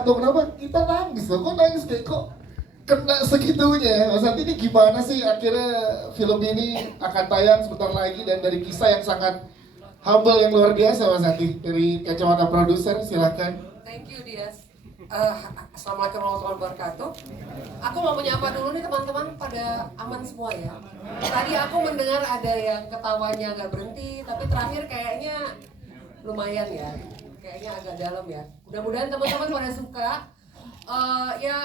atau kenapa kita nangis loh, kok nangis kayak kok kena segitunya. Mas Santi ini gimana sih akhirnya film ini akan tayang sebentar lagi dan dari kisah yang sangat humble yang luar biasa Mas Santi dari kacamata produser silakan. Thank you Dias. Assalamualaikum warahmatullahi wabarakatuh. Aku mau menyapa dulu nih teman-teman, pada aman semua ya. Tadi aku mendengar ada yang ketawanya nggak berhenti, tapi terakhir kayaknya lumayan ya. Kayaknya agak dalam ya. Mudah-mudahan teman-teman pada suka. Ya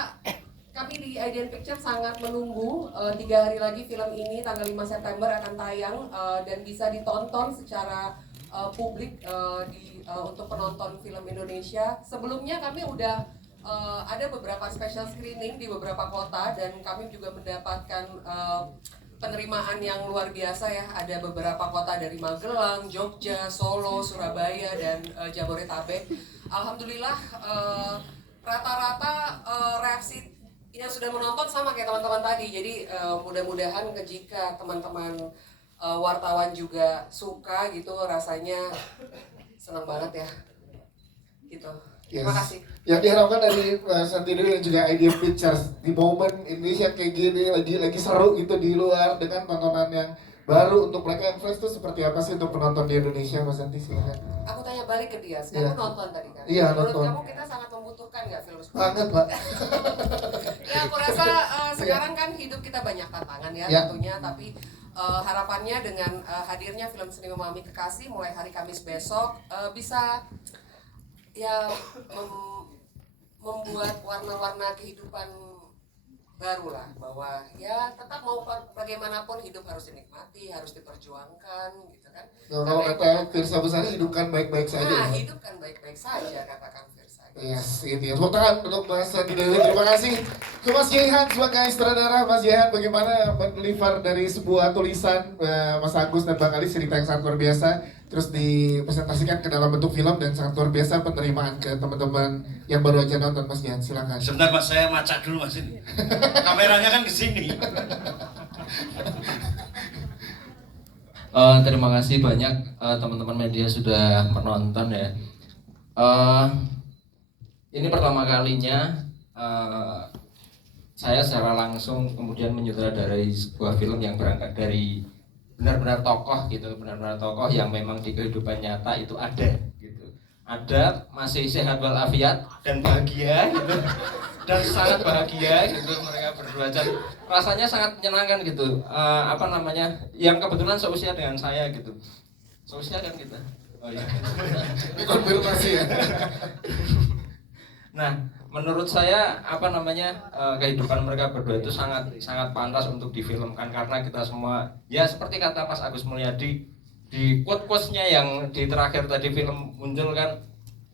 kami di Idean Picture sangat menunggu 3 hari lagi film ini tanggal 5 September akan tayang dan bisa ditonton secara publik untuk penonton film Indonesia. Sebelumnya kami udah ada beberapa special screening di beberapa kota dan kami juga mendapatkan penerimaan yang luar biasa ya. Ada beberapa kota dari Magelang, Jogja, Solo, Surabaya dan Jabodetabek. Alhamdulillah rata-rata reaksi yang sudah menonton sama kayak teman-teman tadi. Jadi mudah-mudahan jika teman-teman wartawan juga suka gitu, rasanya senang banget ya gitu. Terima kasih. Yang diharapkan dari Santi dan juga Idean Pictures di momen Indonesia kayak gini lagi seru gitu di luar dengan tontonan yang baru untuk mereka yang fresh itu seperti apa sih untuk penonton di Indonesia Mas Santi silakan. Aku tanya balik ke dia, kamu nonton tadi kan? Iya, menurut nonton. kamu kita sangat membutuhkan nggak film seperti Banget Pak. Ya aku rasa sekarang kan hidup kita banyak tantangan ya tentunya, tapi harapannya dengan hadirnya film Seni Memahami Kekasih mulai hari Kamis besok bisa ya membuat warna-warna kehidupan baru lah, bahwa ya tetap mau bagaimanapun hidup harus dinikmati, harus diperjuangkan gitu kan. Kalau kata Firsa Besari hidupkan baik-baik saja. Nah, hidupkan baik-baik saja katakan Firsa. Yes, itu ya. Tepuk tangan untuk Mas Santi Dewi. Terima kasih ke Mas Jehan sebagai sutradara. Mas Jehan bagaimana mendeliver dari sebuah tulisan Mas Agus dan Bang Ali, cerita yang sangat luar biasa, terus dipresentasikan ke dalam bentuk film dan sangat luar biasa penerimaan ke teman-teman yang baru aja nonton. Mas Jehan silakan. Sebentar Mas, saya macak dulu Mas ini. Kameranya kan ke sini. Terima kasih banyak teman-teman media sudah menonton ya. Ini pertama kalinya saya secara langsung kemudian menyutradarai sebuah film yang berangkat dari benar-benar tokoh gitu, benar-benar tokoh yang memang di kehidupan nyata itu ada gitu. Ada, masih sehat walafiat dan bahagia gitu. Dan sangat bahagia gitu mereka berdua, dan rasanya sangat menyenangkan gitu. Yang kebetulan seusia dengan saya gitu. Seusia kan kita. Oh iya. Ini konfirmasi ya. Nah, menurut saya kehidupan mereka berdua itu sangat sangat pantas untuk difilmkan, karena kita semua ya seperti kata Mas Agus Mulyadi di quote-quotes-nya yang di terakhir tadi film muncul kan,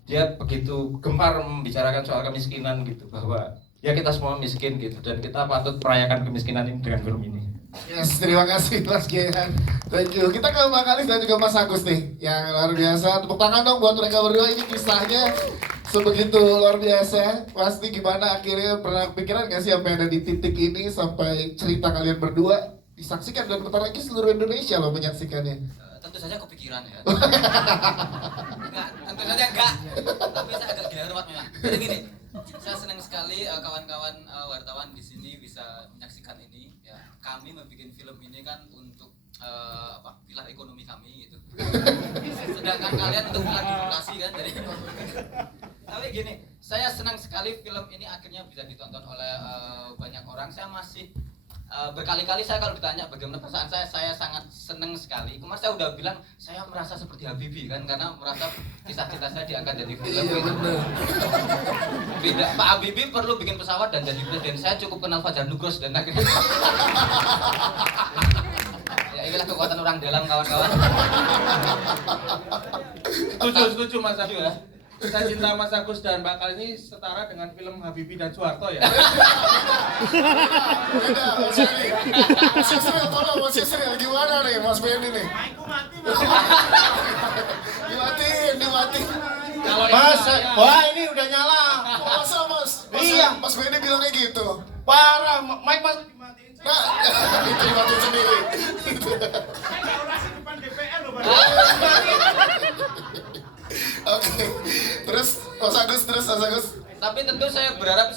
dia begitu gemar membicarakan soal kemiskinan gitu, bahwa ya kita semua miskin gitu dan kita patut merayakan kemiskinan ini dengan film ini. Yes, terima kasih Mas Jehan. Thank you. Kita ke Bang Ali dan juga Mas Agus nih yang luar biasa. Tepuk tangan dong buat mereka berdua, ini kisahnya sebegitu luar biasa. Pasti gimana akhirnya, pernah kepikiran gak sih apa yang ada di titik ini sampai cerita kalian berdua disaksikan dan bentar lagi seluruh Indonesia loh menyaksikannya. Tentu saja kepikiran ya. Enggak, tentu saja enggak. Tapi saya agak gila ruwet memang. Jadi gini, saya senang sekali kawan-kawan wartawan di sini bisa menyaksikan ini ya. Kami membuat film ini kan untuk pilar ekonomi kami gitu. Sedangkan kalian untuk pilar demokrasi kan dari. Tapi gini, saya senang sekali film ini akhirnya bisa ditonton oleh banyak orang. Saya masih berkali-kali saya kalau ditanya bagaimana perasaan saya sangat senang sekali. Kemarin saya udah bilang saya merasa seperti Habibie kan, karena merasa kisah cinta saya diangkat jadi film gitu. Beda, Pak Habibie perlu bikin pesawat dan jadi presiden. Saya cukup kenal Fajar Nugros dan akhirnya ya inilah kekuatan orang dalam, kawan-kawan. Setuju Mas Agus ya. Kisah cinta Mas Agus dan Mbak Kal ini setara dengan film Habibie dan Soeharto ya. Mas Yusril, tolong Mas Yusril, gimana nih Mas Benny nih? Dimatiin. Mas, wah ini udah nyala. Masa Mas? Iya. Mas Benny bilangnya gitu. Parah, Mike Mas. Nah, itu dimatiin sendiri. Oke, terus Mas Agus. Tapi tentu saya berharap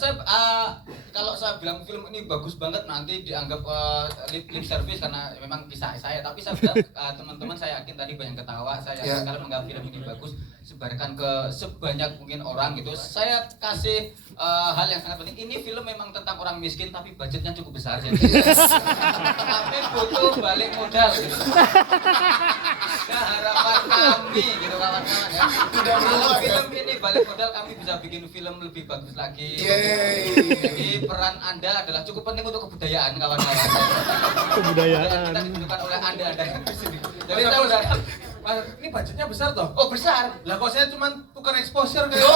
kalau saya bilang film ini bagus banget nanti dianggap lip service karena memang kisah saya. Tapi saya bilang teman-teman, saya yakin tadi banyak ketawa. Saya yakin kalau menganggap film ini bagus, sebarkan ke sebanyak mungkin orang gitu. Saya kasih hal yang sangat penting. Ini film memang tentang orang miskin tapi budgetnya cukup besar jadi. Tapi butuh balik modal gitu. Nah, harapan kami gitu kawan-kawan ya. Kalau film ini balik modal kami bisa bikin film lebih bagus lagi. Jadi peran Anda adalah cukup penting untuk kebudayaan kawan-kawan. Kebudayaan. Kita ditunjukkan oleh Anda yang di sini. Jadi saya berharap Ini budgetnya besar toh? oh besar. Lah kok saya cuma tukar exposure kayak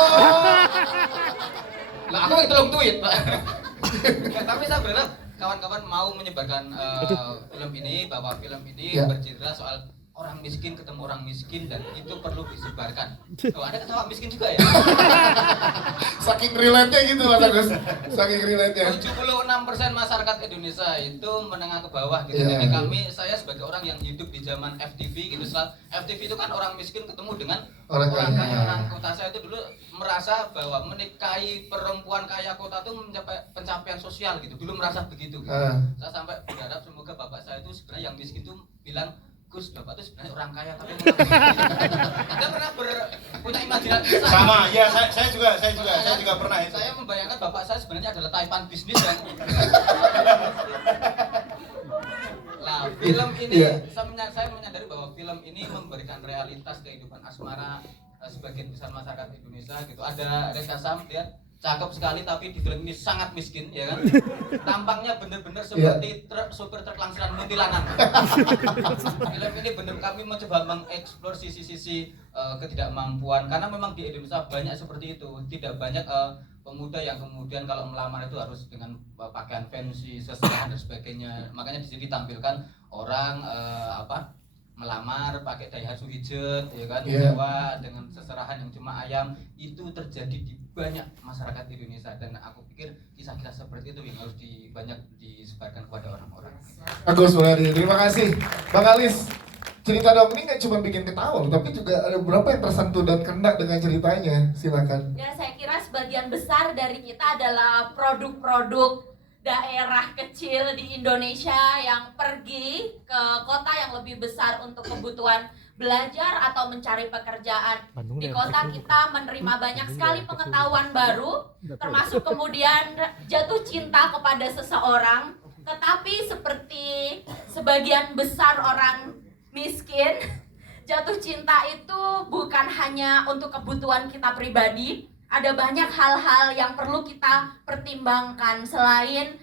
Lah aku tolong tweet, Pak. Tapi saya berharap kawan-kawan mau menyebarkan film ini, bahwa film ini bercerita soal orang miskin ketemu orang miskin dan itu perlu disebarkan. Oh, Anda ketawa miskin juga ya? Saking relate-nya gitu Mas Agus. Saking relate-nya. 76% masyarakat Indonesia itu menengah ke bawah gitu. Yeah. Jadi saya sebagai orang yang hidup di zaman FTV gitu, FTV itu kan orang miskin ketemu dengan Orang orang kaya. kaya. Orang kota saya itu dulu merasa bahwa menikahi perempuan kaya kota itu mencapai pencapaian sosial gitu. Dulu merasa begitu gitu. Saya sampai berharap semoga bapak saya itu sebenarnya yang miskin itu bilang, Gus, bapak itu sebenarnya orang kaya tapi Anda pernah punya imajinasi? Sama, ya saya juga pernah itu. Saya membayangkan bapak saya sebenarnya adalah taipan bisnis dan lah film ini saya menyadari bahwa film ini memberikan realitas kehidupan asmara sebagian besar masyarakat Indonesia gitu. Ada Reza Sam, dia cakep sekali tapi di film ini sangat miskin ya kan. Tampangnya benar-benar seperti sopir truk langsiran Muntilanak. Film ini benar kami mencoba mengeksplor sisi-sisi ketidakmampuan karena memang di Indonesia banyak seperti itu. Tidak banyak pemuda yang kemudian kalau melamar itu harus dengan pakaian fancy, seserahan dan sebagainya. Makanya di sini ditampilkan orang melamar pakai Daihatsu Hijet ya kan, Jawa dengan seserahan yang cuma ayam. Itu terjadi di banyak masyarakat Indonesia dan aku pikir kisah-kisah seperti itu yang harus banyak disebarkan kepada orang-orang. Bagus Muladi, terima kasih. Bang Alis, cerita dong ini nggak cuma bikin ketawa, tapi juga ada beberapa yang tersentuh dan kena dengan ceritanya. Silakan. Ya, saya kira sebagian besar dari kita adalah produk-produk daerah kecil di Indonesia yang pergi ke kota yang lebih besar untuk kebutuhan belajar atau mencari pekerjaan. Di kota kita menerima banyak sekali pengetahuan baru, termasuk kemudian jatuh cinta kepada seseorang. Tetapi seperti sebagian besar orang miskin, jatuh cinta itu bukan hanya untuk kebutuhan kita pribadi. Ada banyak hal-hal yang perlu kita pertimbangkan selain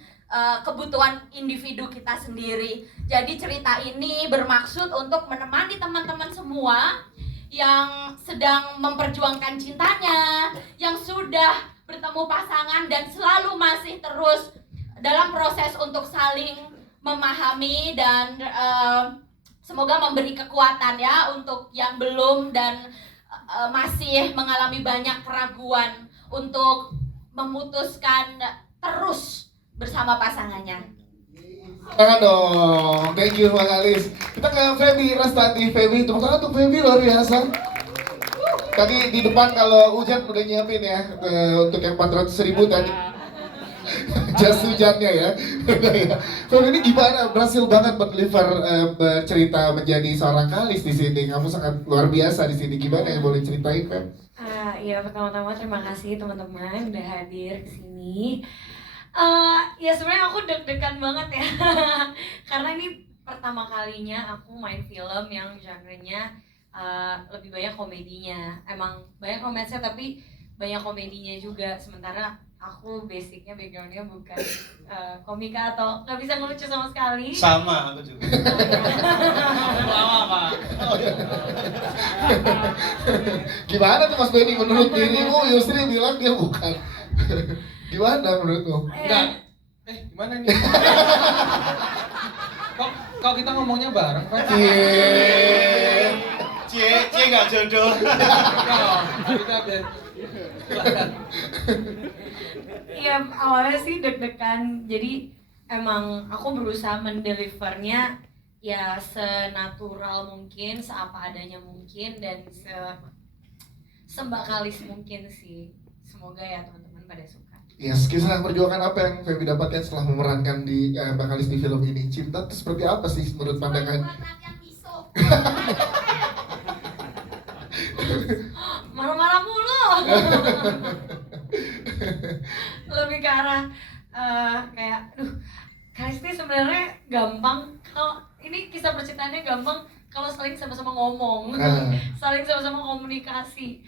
kebutuhan individu kita sendiri. Jadi cerita ini bermaksud untuk menemani teman-teman semua yang sedang memperjuangkan cintanya, yang sudah bertemu pasangan dan selalu masih terus dalam proses untuk saling memahami dan semoga memberi kekuatan ya untuk yang belum dan masih mengalami banyak keraguan untuk memutuskan terus bersama pasangannya. Tangan dong, thank you Bang Alis. Kita ke Feby Rastati. Feby, tepuk tangan untuk Feby, luar biasa. Tadi di depan kalau hujan udah nyiapin ya untuk yang 400.000 tadi. Jas hujannya ya. Feby ini gimana? Berhasil banget deliver bercerita menjadi seorang Kalis di sini. Kamu sangat luar biasa di sini. Gimana yang boleh ceritain, Feb? Ya pertama-tama terima kasih teman-teman udah hadir ke sini. Ya sebenarnya aku deg-degan banget ya. Karena ini pertama kalinya aku main film yang genre-nya lebih banyak komedinya. Emang banyak romansnya tapi banyak komedinya juga. Sementara aku basicnya backgroundnya bukan komika atau nggak bisa ngelucu sama sekali. Sama aku juga. lama Pak. Gimana tuh Mas Benny menurut dirimu? Yusri bilang dia bukan. Gimana menurutmu? Enggak. Gimana nih? Kok kita ngomongnya bareng Pak? Cie nggak jodoh. Kita biar Iya awalnya sih deg-degan. Jadi emang aku berusaha mendelivernya ya senatural mungkin, seapa adanya mungkin dan sembakalis mungkin sih. Semoga ya teman-teman. pada suka. Yes, kisah perjuangan apa yang Feby dapatkan setelah memerankan di Bakalis di film ini? Cinta itu seperti apa sih menurut pandangan? Marah-marah mulu. Lebih ke arah kayak, Kalisti sebenarnya gampang kalau ini kisah percintaannya gampang kalau saling sama-sama ngomong, saling sama-sama komunikasi.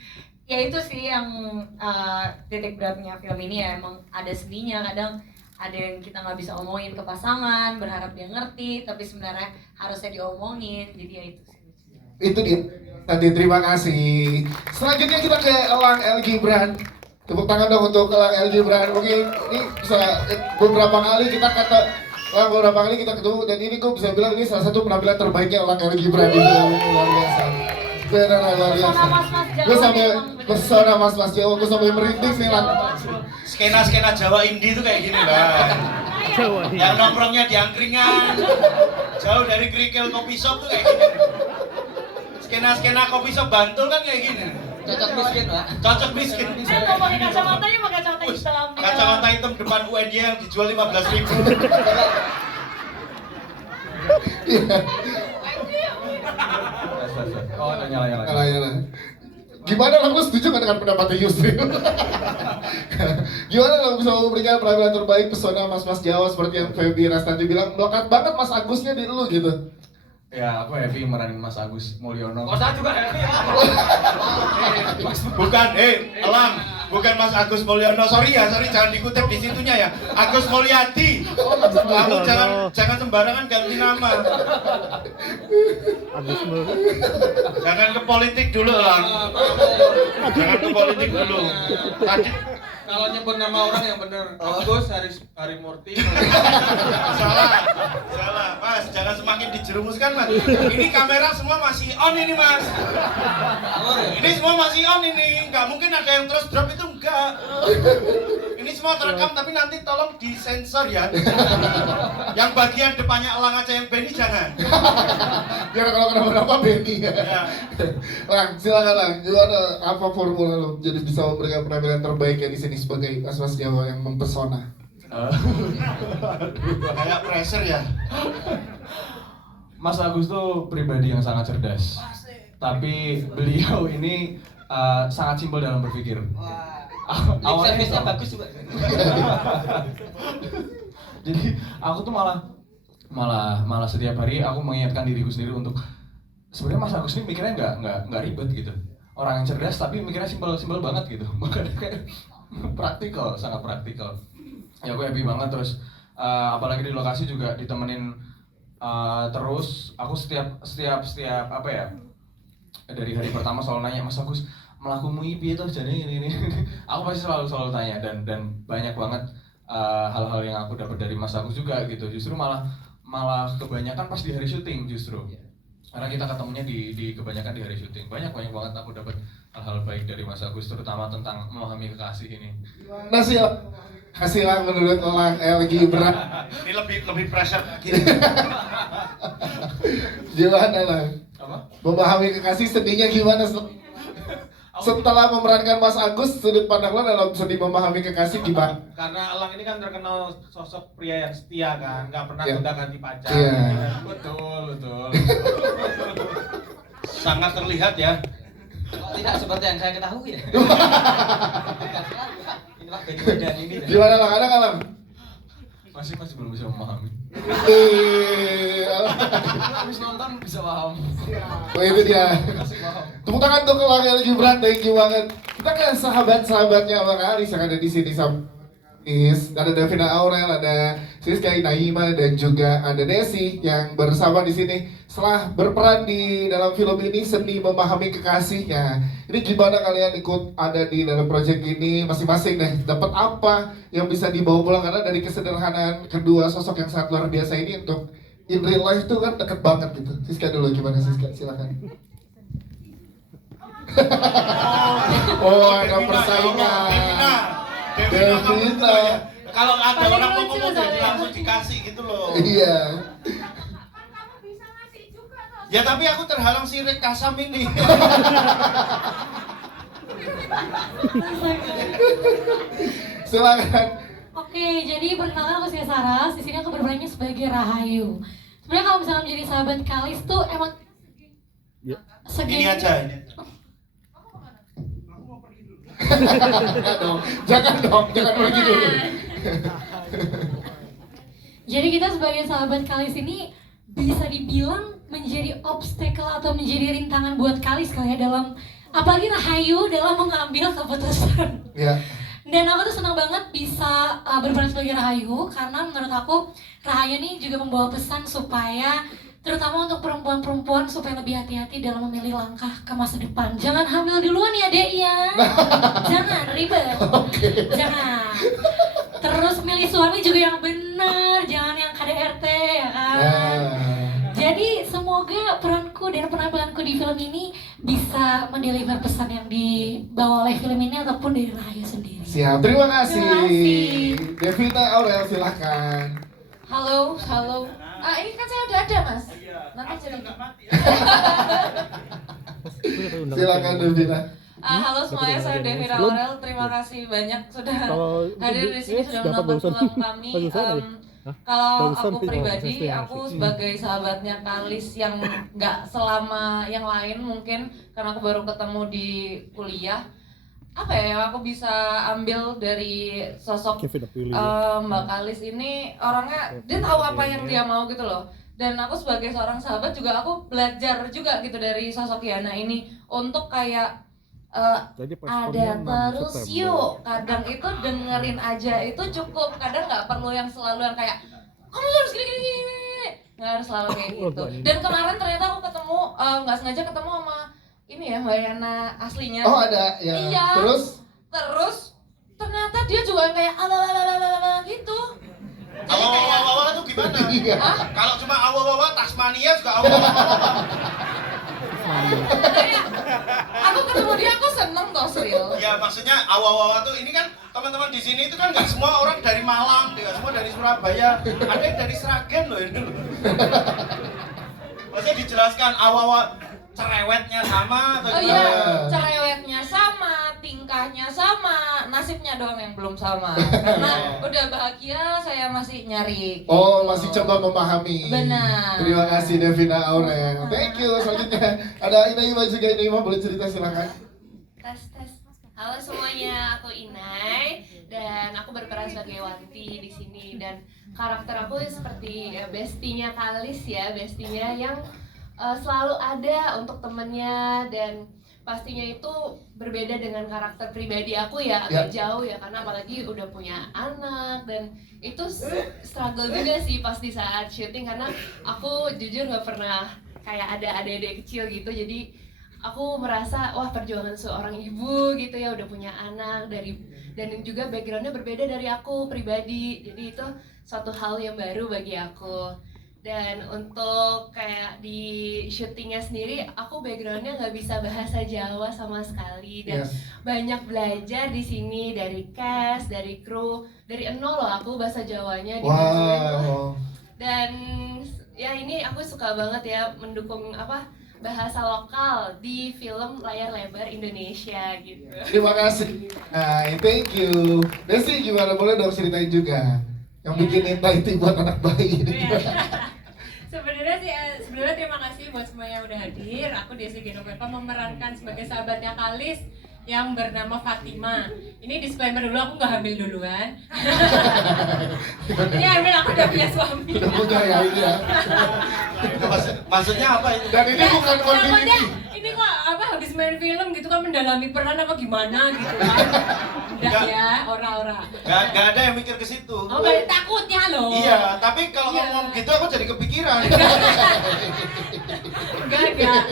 Ya itu sih yang titik beratnya film ini ya, emang ada sedihnya, kadang ada yang kita nggak bisa omongin ke pasangan, berharap dia ngerti, tapi sebenarnya harusnya diomongin, jadi ya itu sih. Itu dia. Tadi terima kasih. Selanjutnya kita ke Elang El Gibran. Tepuk tangan dong untuk Elang El Gibran. Mungkin ini bisa beberapa kali kita ketemu dan ini gue bisa bilang ini salah satu penampilan terbaiknya Elang El Gibran di film ini, luar biasa. Benar luar biasa. Gue sampai pesona mas-mas Jawa, gue sampai merinding nih Lang. Skena-skena Jawa indie itu kayak gini lah. Yang nongkrongnya di angkringan, jauh dari kerikil kopi shop tuh kayak gini. Skena-skena kopi shop Bantul kan kayak gini. Cocok miskin, Pak. Cocok miskin. Kalau pakai kacamatanya pakai kacamata hitam. Kacamata hitam depan UNY yang dijual 15.000. Oh, nyala. Gimana lah, lu setuju gak dengan pendapatnya Yusri? Gimana lo bisa memberikan penampilan terbaik pesona mas-mas Jawa seperti yang Feby Rastanti bilang, melekat banget Mas Agusnya di lu gitu. Ya, aku happy meranin Mas Agus Mulyono. Saya juga happy ya. Bukan, Elang, bukan Mas Agus Mulyono. Sorry jangan dikutip di situnya ya. Agus Mulyadi. Kamu jangan sembarangan ganti nama. Jangan ke politik dulu, Elang. Jangan ke politik dulu. Tadi Kalau nyebut nama orang yang bener, Agus Harimurti. salah, Mas. Jangan semakin dijerumuskan, Mas. Ini kamera semua masih on ini, Mas. Ini semua masih on ini. Nggak mungkin ada yang terus drop itu enggak. Ini semua terekam tapi nanti tolong disensor ya. Yang bagian depannya Elang aja yang Benny jangan. Biar kalau kenapa-napa Benny ya. Lang, silakan Lang. Gimana apa formula lo jadi bisa memberikan penampilan terbaik ya di sini sebagai mas-mas Jawa yang mempesona? Kayak pressure ya. Mas Agus tuh pribadi yang sangat cerdas. Tapi beliau ini sangat simpel dalam berpikir. Lip service-nya bagus juga. Jadi aku tuh malah setiap hari aku mengingatkan diriku sendiri untuk sebenarnya Mas Agus ini mikirnya nggak ribet gitu. Orang yang cerdas tapi mikirnya simpel banget gitu. Makanya kayak praktikal, sangat praktikal. Ya aku happy banget terus apalagi di lokasi juga ditemenin terus. Aku setiap apa ya, dari hari pertama selalu nanya, Mas Agus melakumu piye toh jane ini. Aku pasti selalu tanya dan banyak banget hal-hal yang aku dapat dari Mas Agus juga gitu. Justru malah kebanyakan pas di hari syuting justru. Karena kita ketemunya di kebanyakan di hari syuting. Banyak banget aku dapat hal-hal baik dari Mas Agus, terutama tentang memahami kekasih ini. Gimana sih hasil menurut Elang El Gibran? Ini lebih pressure lagi. Gimana Lang? Apa? Memahami kekasih sedihnya gimana setelah memerankan Mas Agus, sudut pandang lo dalam seni memahami kekasih gimana? Karena Elang ini kan terkenal sosok pria yang setia kan, nggak pernah Iya. gonta-ganti pacar. Iya. Betul. Sangat terlihat ya. Kok tidak seperti yang saya ketahui ya? Inilah Benny dan ini. Gimana Lang? Ada nggak Lang? Masih belum bisa memahami. Habis nonton bisa paham. Oh itu dia. Masih paham. Tepuk tangan untuk Elang El Gibran, thank you banget. Kita ke sahabat-sahabatnya Bang Aris yang ada di sini ada Davina Aurel, ada Siska Naima dan juga ada Desi yang bersama di sini setelah berperan di dalam film ini seni memahami kekasihnya. Ini gimana kalian ikut ada di dalam proyek ini masing-masing deh? Dapat apa yang bisa dibawa pulang karena dari kesederhanaan kedua sosok yang sangat luar biasa ini untuk in real life tuh kan deket banget gitu. Siska dulu gimana Siska? Silakan. Oh, ada persaingan. Devina. Kalau ada orang mau ngomong jadi langsung dikasih gitu loh. Iya. Ya tapi aku terhalang si Rick Kasam ini. Silakan. Oke, jadi perkenalkan aku Saras. Di sini aku berperannya sebagai Rahayu. Sebenarnya kalau misalnya menjadi sahabat Kalis tuh emang Ini aja, ini. Jangan dong, jangan pergi dulu. Jadi kita sebagai sahabat Kalis ini bisa dibilang menjadi obstacle atau menjadi rintangan buat Kalis kali ya dalam, apalagi Rahayu dalam mengambil keputusan. Ya. Dan aku tuh senang banget bisa berperan sebagai Rahayu karena menurut aku Rahayu ini juga membawa pesan supaya terutama untuk perempuan-perempuan supaya lebih hati-hati dalam memilih langkah ke masa depan. Jangan hamil duluan ya Dek ya. Jangan ribet. Jangan. Terus milih suami juga yang benar, jangan yang KDRT ya kan. Jadi semoga peranku dan penampilanku di film ini bisa mendeliver pesan yang dibawa oleh film ini ataupun dari Rahayu sendiri. Siap, terima kasih. Terima kasih. Devita Aurel, silakan. Halo. Ini kan saya udah ada, Mas. Nanti jadi. Silakan Devita. Halo semuanya, saya Devita Aurel. Terima kasih banyak sudah hadir di sini, sudah menonton film kami. Kalau aku pribadi, aku sebagai sahabatnya Kalis yang nggak selama yang lain mungkin karena aku baru ketemu di kuliah. Apa ya yang aku bisa ambil dari sosok Mbak Kalis ini, orangnya dia tahu apa yang dia mau gitu loh. Dan aku sebagai seorang sahabat juga aku belajar juga gitu dari sosok Yana ini untuk kayak ada terus yuk, kadang itu dengerin aja itu cukup, kadang nggak perlu yang selalu yang kayak kamu harus gini, nggak harus selalu kayak gitu. Dan kemarin ternyata aku ketemu nggak sengaja ketemu sama ini ya Mbak Yana aslinya. Oh ada ya. Iya. Terus ternyata dia juga kayak ala gitu. Awal-awal itu gimana? Kalau cuma awal-awal Tasmania juga awal-awal. Aku ketemu dia, aku seneng toh Sril. Ya maksudnya awal-awal tuh ini kan teman-teman di sini itu kan nggak semua orang dari Malang, nggak semua dari Surabaya, ada yang dari Sragen loh ini loh. Maksudnya dijelaskan awal-awal cerewetnya sama atau Oh gimana? iya, cerewetnya sama, tingkahnya sama, nasibnya doang yang belum sama. Karena udah bahagia, saya masih nyari. Oh, masih coba memahami. Benar. Terima kasih Devina Aurel. Thank you. Selanjutnya ada Inaima juga. Inaima boleh cerita silakan. Tes. Halo semuanya, aku Inai dan aku berperan sebagai Wanti di sini, dan karakter aku seperti bestinya Kalis ya, bestinya yang selalu ada untuk temennya, dan pastinya itu berbeda dengan karakter pribadi aku ya, agak jauh ya, karena apalagi udah punya anak, dan itu struggle juga sih pas di saat syuting, karena aku jujur nggak pernah kayak ada adik-adik kecil gitu, jadi aku merasa wah perjuangan seorang ibu gitu ya, udah punya anak dan juga backgroundnya berbeda dari aku pribadi, jadi itu suatu hal yang baru bagi aku. Dan untuk kayak di syutingnya sendiri, aku backgroundnya nggak bisa bahasa Jawa sama sekali, dan banyak belajar di sini dari cast, dari kru, dari nol loh aku bahasa Jawanya di Dan ya ini aku suka banget ya mendukung bahasa lokal di film layar lebar Indonesia gitu. Terima kasih. Nah, thank you. Desi gimana, boleh dong ceritain juga yang bikin anxiety buat anak bayi ini. Sebenarnya terima kasih buat semua yang udah hadir. Aku Desi Genoveva memerankan sebagai sahabatnya Kalis yang bernama Fatima. Ini disclaimer dulu, aku nggak hamil duluan. Ini hamil, aku udah punya suami. Udah punya ya ini ya. Maksudnya apa itu? Dan ini bukan konfirmasi. Ini kok habis main film gitu kan mendalami peran apa gimana gitu kan. Udah ya, ora-ora. Gak ada yang mikir ke situ. Oh, takutnya loh. Iya, tapi kalau ngomong gitu aku jadi kepikiran. Enggak.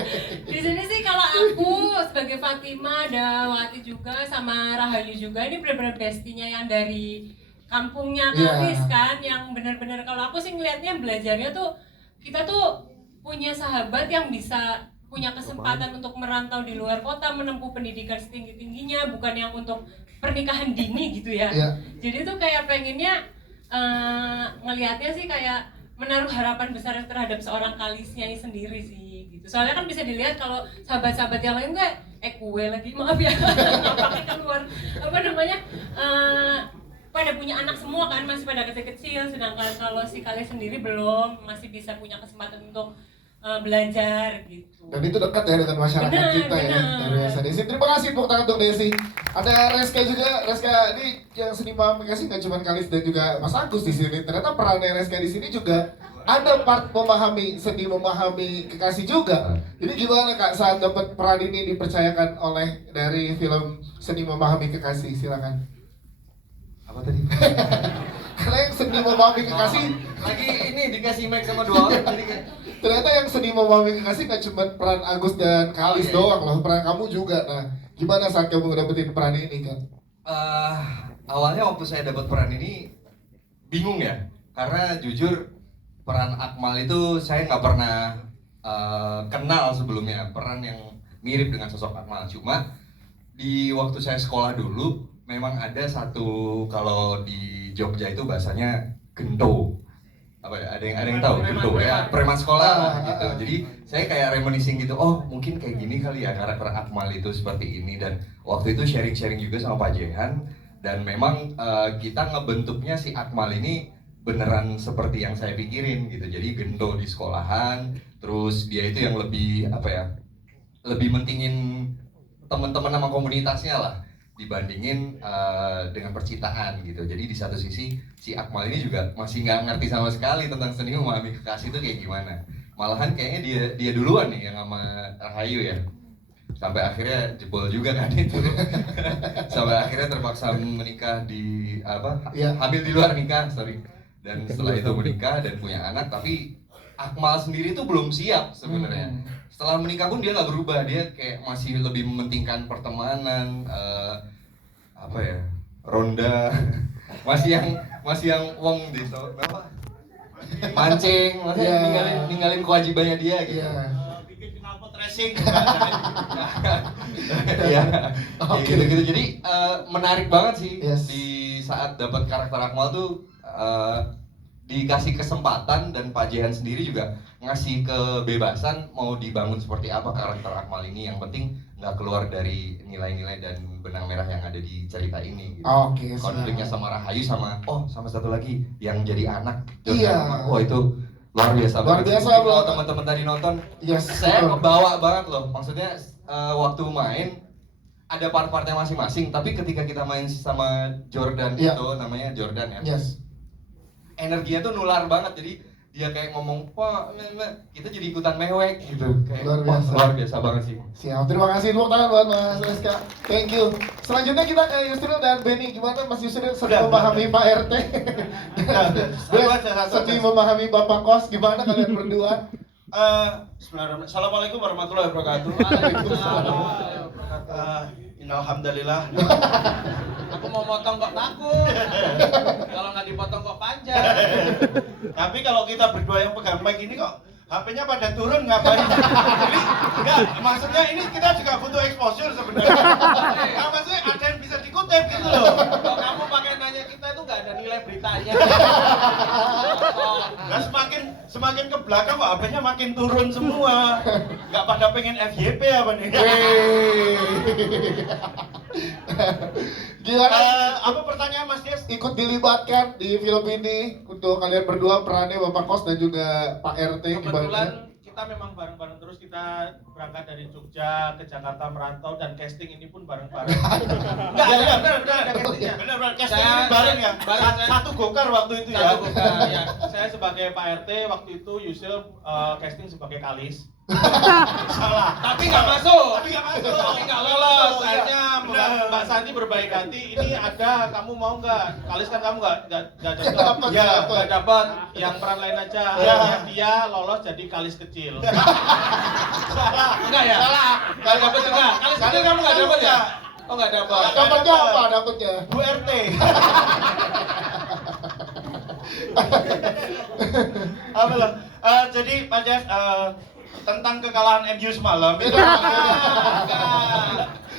Di sini sih kalau aku sebagai Fatima, ada Wati juga sama Rahayu juga, ini benar-benar bestinya yang dari kampungnya Kalis kan, yang benar-benar kalau aku sih ngelihatnya belajarnya tuh kita tuh punya sahabat yang bisa punya kesempatan untuk merantau di luar kota, menempuh pendidikan setinggi-tingginya, bukan yang untuk pernikahan dini gitu ya. Jadi tuh kayak pengennya ngelihatnya sih kayak menaruh harapan besar terhadap seorang Kalisnya sendiri sih gitu. Soalnya kan bisa dilihat kalau sahabat-sahabat yang lain kayak kue lagi, maaf ya, nampaknya keluar, apa namanya, pada punya anak semua kan, masih pada kecil-kecil, sedangkan kalau si Kalis sendiri belum, masih bisa punya kesempatan untuk belajar gitu. Dan itu dekat ya dengan masyarakat kita ya. Luar biasa Desi. Terima kasih tepuk tangan untuk Desi. Ada Reska juga. Reska ini yang seni komunikasi nggak cuma Kalis dan juga Mas Agus di sini. Ternyata perannya Reska di sini juga ada part memahami seni, memahami kekasih juga. Jadi gimana Kak saat dapat peran ini dipercayakan oleh dari film Seni Memahami Kekasih? Silakan. Apa tadi? Karena yang seni memahami kekasih lagi ini dikasih mic sama 2 orang jadi kayak ternyata yang seni memahami kekasih gak cuma peran Agus dan Kalis doang loh, peran kamu juga. Nah, gimana saat kamu dapetin peran ini Kak? Awalnya waktu saya dapat peran ini bingung ya, karena jujur peran Akmal itu saya nggak pernah kenal sebelumnya, peran yang mirip dengan sosok Akmal. Cuma di waktu saya sekolah dulu memang ada satu, kalau di Jogja itu bahasanya gento. Apa ya? Ada yang tahu gento ya, preman sekolah gitu. Jadi saya kayak reminiscing gitu, oh mungkin kayak gini kali ya karakter Akmal itu seperti ini. Dan waktu itu sharing-sharing juga sama Pak Jehan, dan memang kita ngebentuknya si Akmal ini beneran seperti yang saya pikirin gitu. Jadi gento di sekolahan, terus dia itu yang lebih apa ya, lebih mentingin teman-teman sama komunitasnya lah dibandingin dengan percintaan gitu. Jadi di satu sisi si Akmal ini juga masih nggak ngerti sama sekali tentang seni memahami kekasih itu kayak gimana. Malahan kayaknya dia duluan nih yang sama Rahayu ya. Sampai akhirnya jebol juga kan itu. Sampai akhirnya terpaksa menikah di hamil di luar nikah, sorry. Dan setelah itu menikah dan punya anak, tapi Akmal sendiri tuh belum siap sebenarnya. Setelah menikah pun dia nggak berubah, dia kayak masih lebih mementingkan pertemanan, apa ya, ronda, masih yang wong desa, apa? Mancing, ninggalin kewajibannya dia gitu. Bikin knalpot racing. Ya, gitu. Jadi menarik banget sih di saat dapat karakter Akmal tuh. Dikasih kesempatan, dan Pak Jehan sendiri juga ngasih kebebasan mau dibangun seperti apa karakter Akmal ini, yang penting nggak keluar dari nilai-nilai dan benang merah yang ada di cerita ini gitu. Oke, konfliknya sama Rahayu sama satu lagi yang jadi anak. Iya. Wah itu luar biasa luar banget. biasa Kalau teman-teman tadi nonton, saya kebawa banget loh. Maksudnya waktu main ada part-partnya masing-masing, tapi ketika kita main sama Jordan itu, namanya Jordan ya. Energinya tuh nular banget, jadi dia kayak ngomong, Pak, kita jadi ikutan mewek gitu. Kayak, luar biasa banget sih. Siap, terima kasih, tepuk tangan buat Mas Reska. Thank you. Selanjutnya kita ke Yusril dan Benny. Gimana Mas Yusril sedang memahami Pak RT? Sedih memahami Bapak Kos, gimana kalian berdua? Assalamualaikum warahmatullahi wabarakatuh. Alhamdulillah. Aku mau motong kok takut. Kalau nggak dipotong kok panjang. Tapi kalau kita berdua yang pegang mic ini kok HP-nya pada turun ngapain? Jadi enggak, maksudnya ini kita juga butuh exposure sebenarnya. Nah, maksudnya ada yang bisa dikutip gitu loh. Kalau kamu pakai nanya kita itu nggak ada nilai beritanya. Nah, semakin ke belakang kok HP-nya makin turun semua. Nggak pada pengen FYP apa nih? Gimana? Apa pertanyaan Mas Des? Ikut dilibatkan di film ini untuk kalian berdua, perannya Bapak Kos dan juga Pak RT. Kebetulan kita memang bareng-bareng terus, kita berangkat dari Jogja ke Jakarta merantau, dan casting ini pun bareng-bareng. Benar ada castingnya. Benar casting ini bareng ya. Satu gokar waktu itu ya. Satu gokar ya. Saya sebagai Pak RT waktu itu, Yusril casting sebagai Kalis. Salah. Tapi nggak masuk. Tapi nggak lolos. Akhirnya Mbak Santi berbaik hati. Ini ada, kamu mau nggak? Kalis kan kamu nggak cocok. Ya nggak dapat. Yang peran lain aja. Akhirnya dia lolos jadi Kalis kecil. Salah. Enggak ya? Salah. Nggak dapat juga. Kalis kecil kamu nggak dapat ya? Oh nggak dapat. Dapatnya apa? Dapatnya Bu RT. Apa loh? Jadi Pak Jas, tentang kekalahan MU semalam itu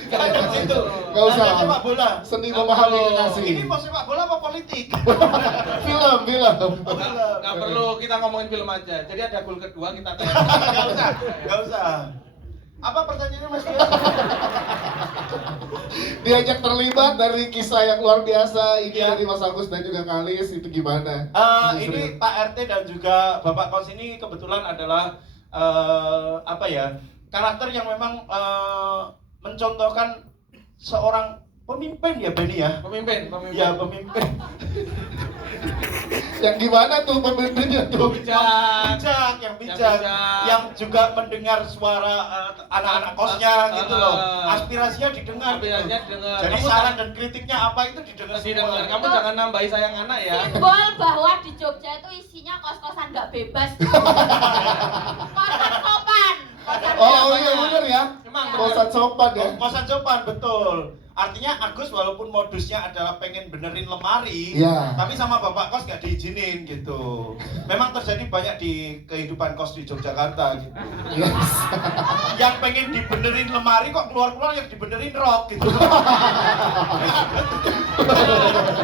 nggak ada di situ. Nggak usah. Ada sepak bola. Seni memahami kekasih. Ini mau sepak bola apa politik? Film. Nggak perlu kita ngomongin film aja. Jadi ada gol kedua kita nggak usah. Apa pertanyaannya Mas? Diajak terlibat dari kisah yang luar biasa ini dari Mas Agus dan juga Kalis, itu gimana? Ini Pak RT dan juga Bapak Kos ini kebetulan adalah karakter yang memang mencontohkan seorang pemimpin ya Benny ya? Pemimpin. Ya pemimpin. Yang gimana tuh pemimpinnya tuh? Yang bijak, yang juga mendengar suara anak-anak kosnya gitu loh. Aspirasinya didengar. Jadi Kamu saran dan kritiknya apa itu didengar semua. Kamu jangan nambahi sayang anak ya. Simbol bahwa di Jogja itu isinya kos-kosan nggak bebas. Kosan sopan. Oh iya bener ya. Kosan sopan ya. Kosan sopan betul. Artinya Agus walaupun modusnya adalah pengen benerin lemari, tapi sama Bapak Kos nggak diizinin gitu. Memang terjadi banyak di kehidupan kos di Yogyakarta gitu. Yang pengen dibenerin lemari kok keluar-keluar yang dibenerin rok gitu.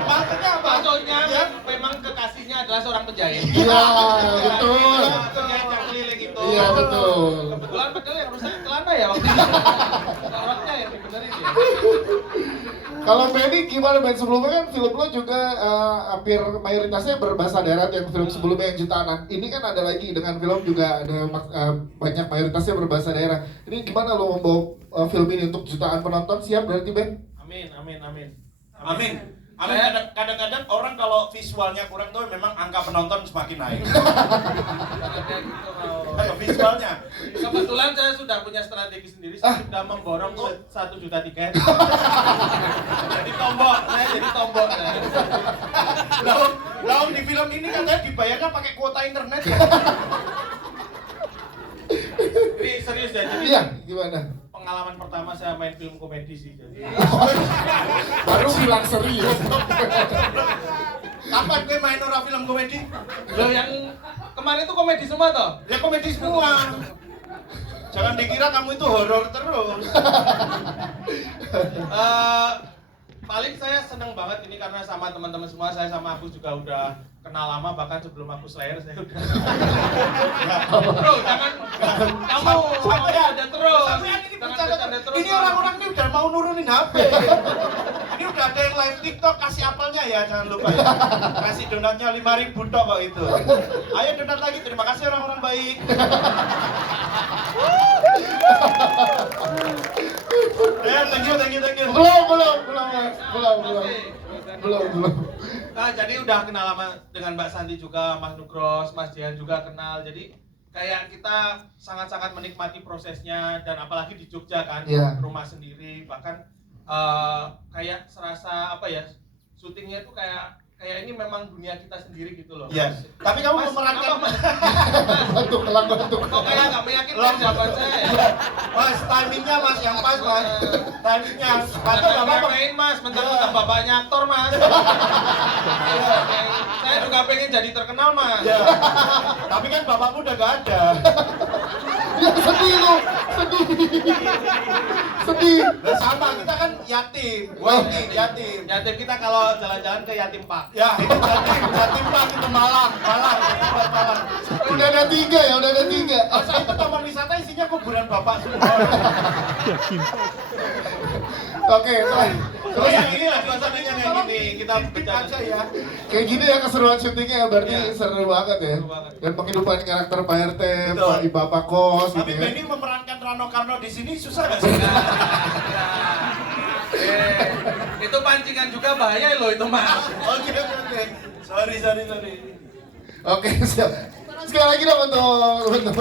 Maksudnya apa? Maksudnya memang kekasihnya adalah seorang penjahit. Iya, betul. Penjahit yang keliling itu. Iya, betul. Kebetulan padahal yang rusak celana ya waktu itu. Roknya yang dibenerin ya. Kalau Benny gimana Ben? Sebelumnya kan film lo juga hampir mayoritasnya berbahasa daerah yang film sebelumnya yang jutaan. Ini kan ada lagi dengan film juga ada banyak mayoritasnya berbahasa daerah. Ini gimana lo membawa film ini untuk jutaan penonton? Siap berarti Ben? Amin. Kadang-kadang orang kalau visualnya kurang tuh memang angka penonton semakin naik. Kalau visualnya. Kebetulan saya sudah punya strategi sendiri, saya sudah memborong 1 juta tiket. Jadi tombok. Lalu di film ini katanya dibayarkan pakai kuota internet. Ini serius ya, jadi iya, gimana? Pengalaman pertama saya main film komedi sih. Jadi. Baru bilang serius. Kapan gue main orang film komedi? Loh yang kemarin itu komedi semua toh? Ya komedi semua. Jangan dikira kamu itu horor terus. Paling saya seneng banget ini karena sama teman-teman semua, saya sama Agus juga udah kenal lama, bahkan sebelum aku Slayer saya udah. Bro, jangan kamu ada terus. Ini orang-orang ini udah mau nurunin HP. Ini udah ada yang live TikTok, kasih apelnya ya, jangan lupa ya. Kasih donatnya 5.000 tok kok itu. Ayo donat lagi, terima kasih orang-orang baik. Thank you. Belum. Nah, jadi udah kenal lama dengan Mbak Santi juga, Mas Nugros, Mas Jihan juga kenal. Jadi kayak kita sangat-sangat menikmati prosesnya dan apalagi di Jogja kan, rumah sendiri, bahkan kayak serasa apa ya, syutingnya itu kayak ini memang dunia kita sendiri gitu loh. Iya. Tapi kamu memerankan Batuk. Kok kayak nggak meyakinkan jawaban saya? Mas, timingnya Mas yang pas Mas. Timingnya. Batuk nggak apa-apa. Mas, mentang-mentang bapaknya aktor Mas. Saya juga pengen jadi terkenal Mas. Ya. Tapi kan bapakmu udah gak ada. Ya sedih lu, sedih. Nah, sama kita kan yatim. Yatim kita kalau jalan-jalan ke Yatim Pak. Ya, itu yatim Pak itu Malang. Udah ada 3 ya, udah ada 3. Masa itu taman wisata isinya kuburan bapak semua. Oke, terus ini lah suasananya kayak gini, kita bicara aja ya. Kayak gini ya keseruan syutingnya ya, berarti seru banget ya. Dan penghidupan karakter Pak RT, Bapak Kos. Tapi gitu ya. Benny memerankan Rano Karno di sini susah nggak sih? Itu pancingan juga bahaya loh itu Mas. Oke. Sorry. Oke, siap. Sekali lagi dong untuk